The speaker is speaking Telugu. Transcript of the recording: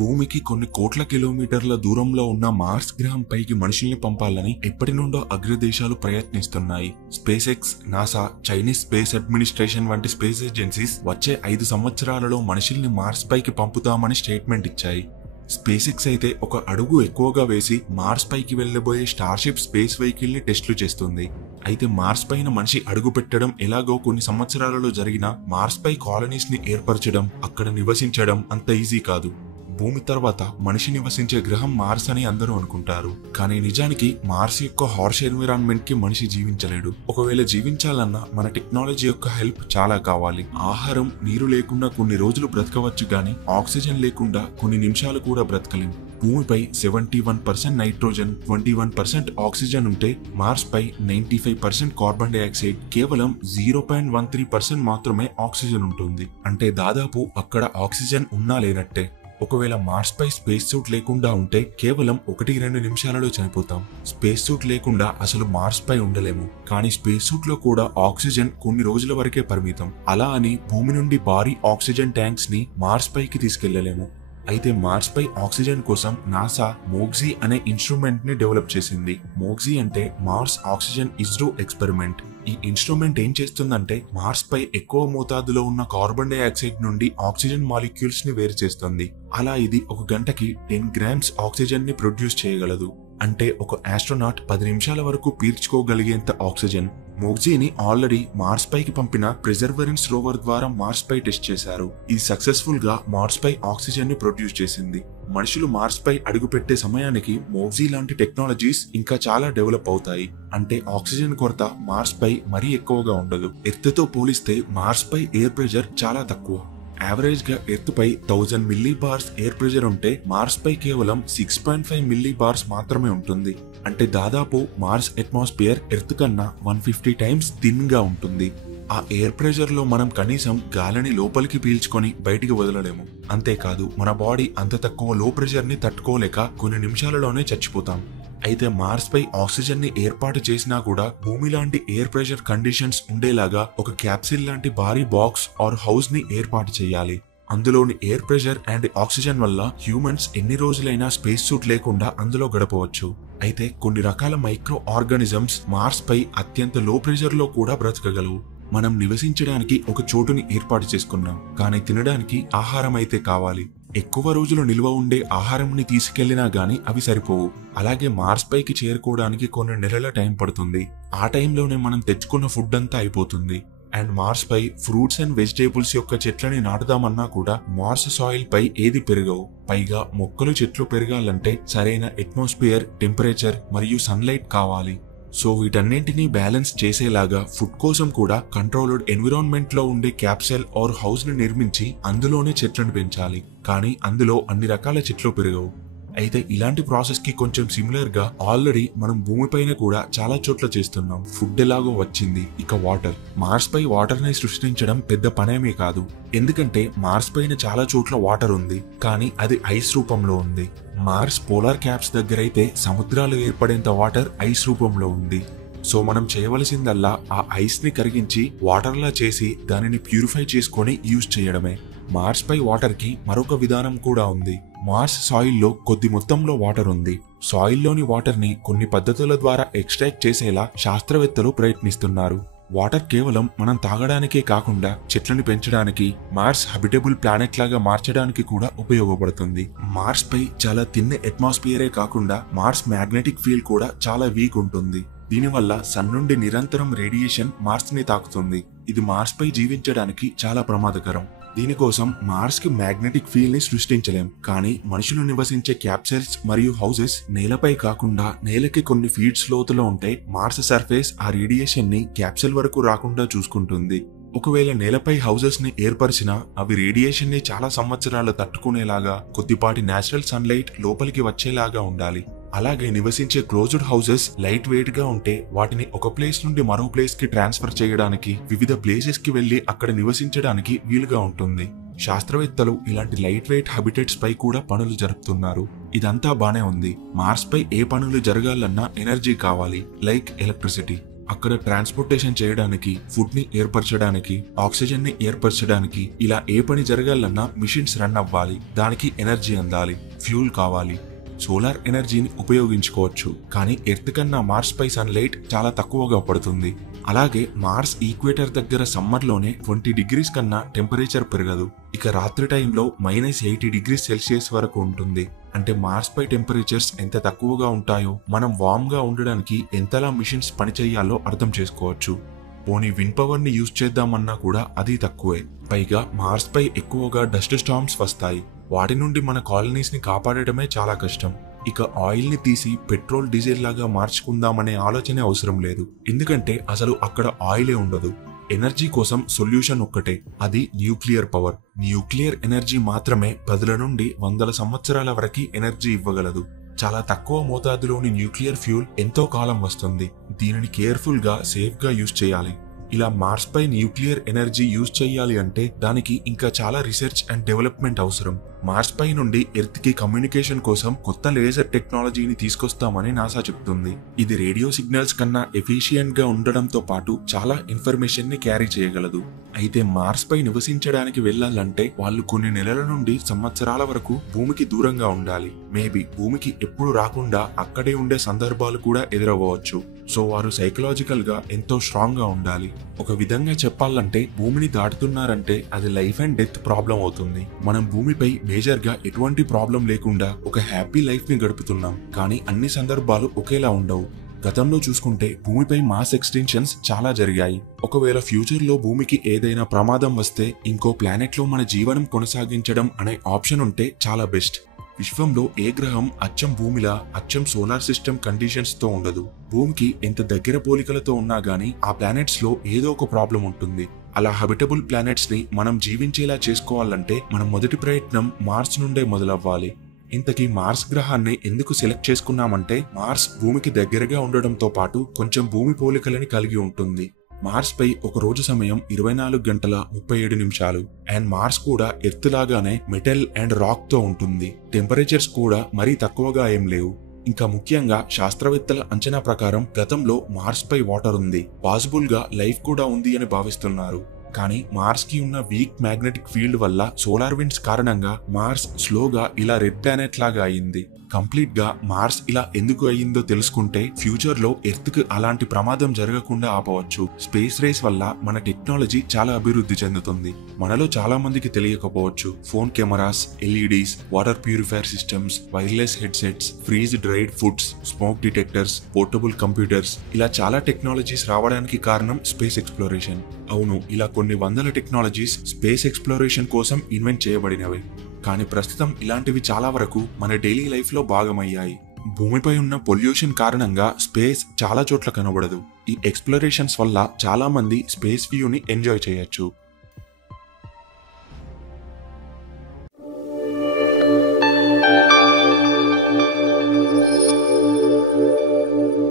భూమికి కొన్ని కోట్ల కిలోమీటర్ల దూరంలో ఉన్న మార్స్ గ్రహం పైకి మనుషుల్ని పంపాలని ఎప్పటి నుండో అగ్రదేశాలు ప్రయత్నిస్తున్నాయి. Space X, NASA, Chinese space administration వంటి స్పేస్ ఏజెన్సీస్ వచ్చే 5 సంవత్సరాలలో మనుషుల్ని మార్స్ పైకి పంపుతామని స్టేట్మెంట్ ఇచ్చాయి. స్పేస్ ఎక్స్ అయితే ఒక అడుగు ఎక్కువగా వేసి మార్స్ పైకి వెళ్లబోయే స్టార్షిప్ స్పేస్ వెహికల్ ని టెస్టులు చేస్తుంది. అయితే మార్స్ పైన మనిషి అడుగు పెట్టడం ఎలాగో కొన్ని సంవత్సరాలలో జరిగిన మార్స్ పై కాలనీస్ ని ఏర్పరచడం, అక్కడ నివసించడం అంత ఈజీ కాదు. భూమి తర్వాత మనిషి నివసించే గ్రహం మార్స్ అని అందరూ అనుకుంటారు. కానీ నిజానికి మార్స్ యొక్క హార్ష్ ఎన్విరాన్మెంట్ కి మనిషి జీవించలేడు. ఒకవేళ జీవించాలన్నా మన టెక్నాలజీ యొక్క హెల్ప్ చాలా కావాలి. ఆహారం, నీరు లేకుండా కొన్ని రోజులు బ్రతకవచ్చు గానీ ఆక్సిజన్ లేకుండా కొన్ని నిమిషాలు కూడా బ్రతకలేం. భూమిపై 71% నైట్రోజన్, 21% ఆక్సిజన్ ఉంటే మార్స్ పై 95% కార్బన్ డైఆక్సైడ్, కేవలం 0.13% మాత్రమే ఆక్సిజన్ ఉంటుంది. అంటే దాదాపు అక్కడ ఆక్సిజన్ ఉన్నా లేనట్టే. ఒకవేళ మార్స్ పై స్పేస్ సూట్ లేకుండా ఉంటే కేవలం 1-2 నిమిషాలలో చనిపోతాం. స్పేస్ సూట్ లేకుండా అసలు మార్స్ పై ఉండలేము. కానీ స్పేస్ సూట్ లో కూడా ఆక్సిజన్ కొన్ని రోజుల వరకే పరిమితం. అలా అని భూమి నుండి భారీ ఆక్సిజన్ ట్యాంక్స్ ని మార్స్ పైకి తీసుకెళ్లలేము. అయితే మార్స్ పై ఆక్సిజన్ కోసం నాసా మోగ్జీ అనే ఇన్స్ట్రుమెంట్ ని డెవలప్ చేసింది. మోగ్జీ అంటే మార్స్ ఆక్సిజన్ ఇస్రో ఎక్స్పెరిమెంట్. ఈ ఇన్స్ట్రుమెంట్ ఏం చేస్తుందంటే మార్స్ పై ఎక్కువ మోతాదులో ఉన్న కార్బన్ డైఆక్సైడ్ నుండి ఆక్సిజన్ మాలిక్యూల్స్ ని వేరు చేస్తుంది. అలా ఇది ఒక గంటకి 10 గ్రామ్స్ ఆక్సిజన్ ని ప్రొడ్యూస్ చేయగలదు. అంటే ఒక ఆస్ట్రోనాట్ 10 నిమిషాల వరకు పీల్చుకోగలిగేంత ఆక్సిజన్. మోగ్జీని ఆల్రెడీ మార్స్ పైకి పంపిన ప్రిజర్వరెన్స్ రోవర్ ద్వారా మార్స్ పై టెస్ట్ చేశారు. ఇది సక్సెస్ఫుల్ గా మార్స్ పై ఆక్సిజన్ ని ప్రొడ్యూస్ చేసింది. మనుషులు మార్స్ పై అడుగుపెట్టే సమయానికి మోగ్జీ లాంటి టెక్నాలజీస్ ఇంకా చాలా డెవలప్ అవుతాయి. అంటే ఆక్సిజన్ కొరత మార్స్ పై మరీ ఎక్కువగా ఉండదు. ఎర్త్ తో పోలిస్తే మార్స్ పై ఎయిర్ ప్రెషర్ చాలా తక్కువ. యావరేజ్ గా ఎర్త్ పై 1000 మిల్లీబార్స్ ఎయిర్ ప్రెషర్ ఉంటే మార్స్ పై కేవలం 6.5 మిల్లీబార్స్ మాత్రమే ఉంటుంది. అంటే దాదాపు మార్స్ అట్మాస్ఫియర్ ఎర్త్ కన్నా 150 టైమ్స్ థిన్ గా ఉంటుంది. ఆ ఎయిర్ ప్రెషర్ లో మనం కనీసం గాలిని లోపలికి పీల్చుకొని బయటికి వదలలేము. అంతేకాదు మన బాడీ అంత తక్కువ లో ప్రెషర్ ని తట్టుకోలేక కొన్ని నిమిషాలలోనే చచ్చిపోతాం. అయితే మార్స్ పై ఆక్సిజన్ ని ఏర్పాటు చేసినా కూడా భూమి లాంటి ఎయిర్ ప్రెషర్ కండిషన్స్ ఉండేలాగా ఒక క్యాప్సిల్ లాంటి భారీ బాక్స్ ఆర్ హౌస్ ని ఏర్పాటు చేయాలి. అందులోని ఎయిర్ ప్రెషర్ అండ్ ఆక్సిజన్ వల్ల హ్యూమన్స్ ఎన్ని రోజులైనా స్పేస్ సూట్ లేకుండా అందులో గడపవచ్చు. అయితే కొన్ని రకాల మైక్రో ఆర్గానిజమ్స్ మార్స్ పై అత్యంత లో ప్రెషర్ లో కూడా బ్రతకగలవు. మనం నివసించడానికి ఒక చోటుని ఏర్పాటు చేసుకున్నాం, కానీ తినడానికి ఆహారం అయితే కావాలి. ఎక్కువ రోజులు నిల్వ ఉండే ఆహారంని తీసుకెళ్లినా గానీ అవి సరిపోవు. అలాగే మార్స్ పైకి చేరుకోవడానికి కొన్ని నెలల టైం పడుతుంది. ఆ టైంలోనే మనం తెచ్చుకున్న ఫుడ్ అంతా అయిపోతుంది. అండ్ మార్స్ పై ఫ్రూట్స్ అండ్ వెజిటేబుల్స్ యొక్క చెట్లని నాటుదామన్నా కూడా మార్స్ సాయిల్ పై ఏది పెరగవు. పైగా మొక్కలు, చెట్లు పెరగాలంటే సరైన అట్మాస్ఫియర్, టెంపరేచర్ మరియు సన్లైట్ కావాలి. సో వీటన్నింటినీ బ్యాలెన్స్ చేసేలాగా ఫుడ్ కోసం కూడా కంట్రోల్డ్ ఎన్విరాన్మెంట్ లో ఉండే క్యాప్సెల్ ఆర్ హౌస్ ని నిర్మించి అందులోనే చెట్లను పెంచాలి. కానీ అందులో అన్ని రకాల చెట్లు పెరగవు. అయితే ఇలాంటి ప్రాసెస్ కి కొంచెం సిమిలర్ గా ఆల్రెడీ మనం భూమిపైన కూడా చాలా చోట్ల చేస్తున్నాం. ఫుడ్ ఎలాగో వచ్చింది, ఇక వాటర్. మార్స్ పై వాటర్ ని సృష్టించడం పెద్ద పనేమీ కాదు. ఎందుకంటే మార్స్ పైన చాలా చోట్ల వాటర్ ఉంది, కానీ అది ఐస్ రూపంలో ఉంది. మార్స్ పోలార్ క్యాప్స్ దగ్గరైతే సముద్రాలు ఏర్పడేంత వాటర్ ఐస్ రూపంలో ఉంది. సో మనం చేయవలసిందల్లా ఆ ఐస్ ని కరిగించి వాటర్ లా చేసి దానిని ప్యూరిఫై చేసుకొని యూజ్ చేయడమే. మార్స్ పై వాటర్ కి మరొక విధానం కూడా ఉంది. మార్స్ సాయిల్ లో కొద్ది మొత్తంలో వాటర్ ఉంది. సాయిల్ లోని వాటర్ ని కొన్ని పద్ధతుల ద్వారా ఎక్స్ట్రాక్ట్ చేసేలా శాస్త్రవేత్తలు ప్రయత్నిస్తున్నారు. వాటర్ కేవలం మనం తాగడానికే కాకుండా చెట్లను పెంచడానికి, మార్స్ హ్యాబిటబుల్ ప్లానెట్ లాగా మార్చడానికి కూడా ఉపయోగపడుతుంది. మార్స్ పై చాలా తిన్న అట్మాస్ఫియరే కాకుండా మార్స్ మ్యాగ్నెటిక్ ఫీల్డ్ కూడా చాలా వీక్ ఉంటుంది. దీనివల్ల సన్ నుండి నిరంతరం రేడియేషన్ మార్స్ ని తాకుతుంది. ఇది మార్స్ పై జీవించడానికి చాలా ప్రమాదకరం. దీనికోసం మార్స్ కి మ్యాగ్నెటిక్ ఫీల్డ్ ని సృష్టించలేం. కానీ మనుషులు నివసించే క్యాప్సెల్స్ మరియు హౌసెస్ నేలపై కాకుండా నేలకి కొన్ని ఫీట్స్ లోతులో ఉంటే మార్స్ సర్ఫేస్ ఆ రేడియేషన్ ని క్యాప్సెల్ వరకు రాకుండా చూసుకుంటుంది. ఒకవేళ నేలపై హౌసెస్ ని ఏర్పరిచినా అవి రేడియేషన్ ని చాలా సంవత్సరాలు తట్టుకునేలాగా కొద్దిపాటి నేచురల్ సన్లైట్ లోపలికి వచ్చేలాగా ఉండాలి. అలాగే నివసించే క్లోజ్డ్ హౌసెస్ లైట్ వెయిట్ గా ఉంటే వాటిని ఒక ప్లేస్ నుండి మరో ప్లేస్ కి ట్రాన్స్ఫర్ చేయడానికి, వివిధ ప్లేసెస్ కి వెళ్లి అక్కడ నివసించడానికి వీలుగా ఉంటుంది. శాస్త్రవేత్తలు ఇలాంటి లైట్ వెయిట్ హ్యాబిటేట్స్ పై కూడా పనులు జరుపుతున్నారు. ఇదంతా బానే ఉంది. మార్స్ పై ఏ పనులు జరగాలన్నా ఎనర్జీ కావాలి, లైక్ ఎలక్ట్రిసిటీ. అక్కడ ట్రాన్స్పోర్టేషన్ చేయడానికి, ఫుడ్ ని ఏర్పరచడానికి, ఆక్సిజన్ ని ఏర్పరచడానికి, ఇలా ఏ పని జరగాలన్నా మిషన్స్ రన్ అవ్వాలి. దానికి ఎనర్జీ అందాలి, ఫ్యూల్ కావాలి. సోలార్ ఎనర్జీని ఉపయోగించుకోవచ్చు, కానీ ఎర్త్ కన్నా మార్స్ పై సన్లైట్ చాలా తక్కువగా పడుతుంది. అలాగే మార్స్ ఈక్వేటర్ దగ్గర సమ్మర్లోనే 20 డిగ్రీస్ కన్నా టెంపరేచర్ పెరగదు. ఇక రాత్రి టైంలో -80 డిగ్రీస్ సెల్సియస్ వరకు ఉంటుంది. అంటే మార్స్ పై టెంపరేచర్స్ ఎంత తక్కువగా ఉంటాయో మనం వార్మ్ గా ఉండడానికి ఎంతలా మిషన్స్ పనిచేయాలో అర్థం చేసుకోవచ్చు. పోనీ విండ్ పవర్ ని యూజ్ చేద్దామన్నా కూడా అది తక్కువే. పైగా మార్స్ పై ఎక్కువగా డస్ట్ స్టార్మ్స్ వస్తాయి. వాటి నుండి మన కాలనీస్ ని కాపాడటమే చాలా కష్టం. ఇక ఆయిల్ ని తీసి పెట్రోల్, డీజిల్ లాగా మార్చుకుందామనే ఆలోచనే అవసరం లేదు. ఎందుకంటే అసలు అక్కడ ఆయిలే ఉండదు. ఎనర్జీ కోసం సొల్యూషన్ ఒక్కటే, అది న్యూక్లియర్ పవర్. న్యూక్లియర్ ఎనర్జీ మాత్రమే 10 నుండి 100 సంవత్సరాల వరకు ఎనర్జీ ఇవ్వగలదు. చాలా తక్కువ మోతాదులోని న్యూక్లియర్ ఫ్యూల్ ఎంతో కాలం వస్తుంది. దీనిని కేర్ఫుల్ గా, సేఫ్ గా యూజ్ చేయాలి. ఇలా మార్స్ పై న్యూక్లియర్ ఎనర్జీ యూజ్ చేయాలి అంటే దానికి ఇంకా చాలా రీసెర్చ్ అండ్ డెవలప్మెంట్ అవసరం. మార్స్ పై నుండి ఎర్త్ కి కమ్యూనికేషన్ కోసం కొత్త లేజర్ టెక్నాలజీని తీసుకొస్తామని నాసా చెప్తుంది. ఇది రేడియో సిగ్నల్స్ కన్నా ఎఫిషియెంట్ గా ఉండడంతో పాటు చాలా ఇన్ఫర్మేషన్ ని క్యారీ చేయగలదు. అయితే మార్స్ పై నివసించడానికి వెళ్లాలంటే వాళ్ళు కొన్ని నెలల నుండి సంవత్సరాల వరకు భూమికి దూరంగా ఉండాలి. మేబీ భూమికి ఎప్పుడు రాకుండా అక్కడే ఉండే సందర్భాలు కూడా ఎదురవ్వచ్చు. సో వారు సైకలాజికల్ గా ఎంతో స్ట్రాంగ్ గా ఉండాలి. ఒక విధంగా చెప్పాలంటే భూమిని దాటుతున్నారంటే అది లైఫ్ అండ్ డెత్ ప్రాబ్లం అవుతుంది. మనం భూమిపై మేజర్ గా ఎటువంటి ప్రాబ్లం లేకుండా ఒక హ్యాపీ లైఫ్ ని గడుపుతున్నాం. కానీ అన్ని సందర్భాలు ఒకేలా ఉండవు. గతంలో చూసుకుంటే భూమిపై మాస్ ఎక్స్టెన్షన్స్ చాలా జరిగాయి. ఒకవేళ ఫ్యూచర్ లో భూమికి ఏదైనా ప్రమాదం వస్తే ఇంకో ప్లానెట్ లో మన జీవనం కొనసాగించడం అనే ఆప్షన్ ఉంటే చాలా బెస్ట్. విశ్వంలో ఏ గ్రహం అచ్చం భూమిలా, అచ్చం సోలార్ సిస్టమ్ కండిషన్స్ తో ఉండదు. భూమికి ఎంత దగ్గర పోలికలతో ఉన్నా గానీ ఆ ప్లానెట్స్ లో ఏదో ఒక ప్రాబ్లం ఉంటుంది. అలా హాబిటబుల్ ప్లానెట్స్ ని మనం జీవించేలా చేసుకోవాలంటే మన మొదటి ప్రయత్నం మార్స్ నుండే మొదలవ్వాలి. ఇంతకీ మార్స్ గ్రహాన్ని ఎందుకు సెలెక్ట్ చేసుకున్నామంటే మార్స్ భూమికి దగ్గరగా ఉండడంతో పాటు కొంచెం భూమి పోలికలని కలిగి ఉంటుంది. మార్స్ పై ఒక రోజు సమయం 24 గంటల 37 నిమిషాలు. అండ్ మార్స్ కూడా ఎర్త్ లాగానే మెటల్ అండ్ రాక్ తో ఉంటుంది. టెంపరేచర్స్ కూడా మరీ తక్కువగా ఏం లేవు. ఇంకా ముఖ్యంగా శాస్త్రవేత్తల అంచనా ప్రకారం గతంలో మార్స్ పై వాటర్ ఉంది. పాసిబుల్ గా లైఫ్ కూడా ఉంది అని భావిస్తున్నారు. కానీ మార్స్ కి ఉన్న వీక్ మ్యాగ్నెటిక్ ఫీల్డ్ వల్ల సోలార్ విండ్స్ కారణంగా మార్స్ స్లోగా ఇలా రెడ్ ప్లానెట్ లాగా అయింది. కంప్లీట్ గా మార్స్ ఇలా ఎందుకు అయ్యిందో తెలుసుకుంటే ఫ్యూచర్ లో ఎర్త్ కి అలాంటి ప్రమాదం జరగకుండా ఆపవచ్చు. స్పేస్ రేస్ వల్ల మన టెక్నాలజీ చాలా అభివృద్ధి చెందుతుంది. మనలో చాలా మందికి తెలియకపోవచ్చు, phone cameras, LEDs, water purifier systems, wireless headsets, freeze dried foods, smoke detectors, portable computers, ఇలా చాలా టెక్నాలజీస్ రావడానికి కారణం స్పేస్ ఎక్స్ప్లోరేషన్. అవును, ఇలా కొన్ని వందల టెక్నాలజీస్ స్పేస్ ఎక్స్ప్లోరేషన్ కోసం ఇన్వెంట్ చేయబడినవి. కానీ ప్రస్తుతం ఇలాంటివి చాలా వరకు మన డైలీ లైఫ్ లో భాగమయ్యాయి. భూమిపై ఉన్న పొల్యూషన్ కారణంగా స్పేస్ చాలా చోట్ల కనబడదు. ఈ ఎక్స్ప్లోరేషన్స్ వల్ల చాలా మంది స్పేస్ వ్యూని ఎంజాయ్ చేయొచ్చు.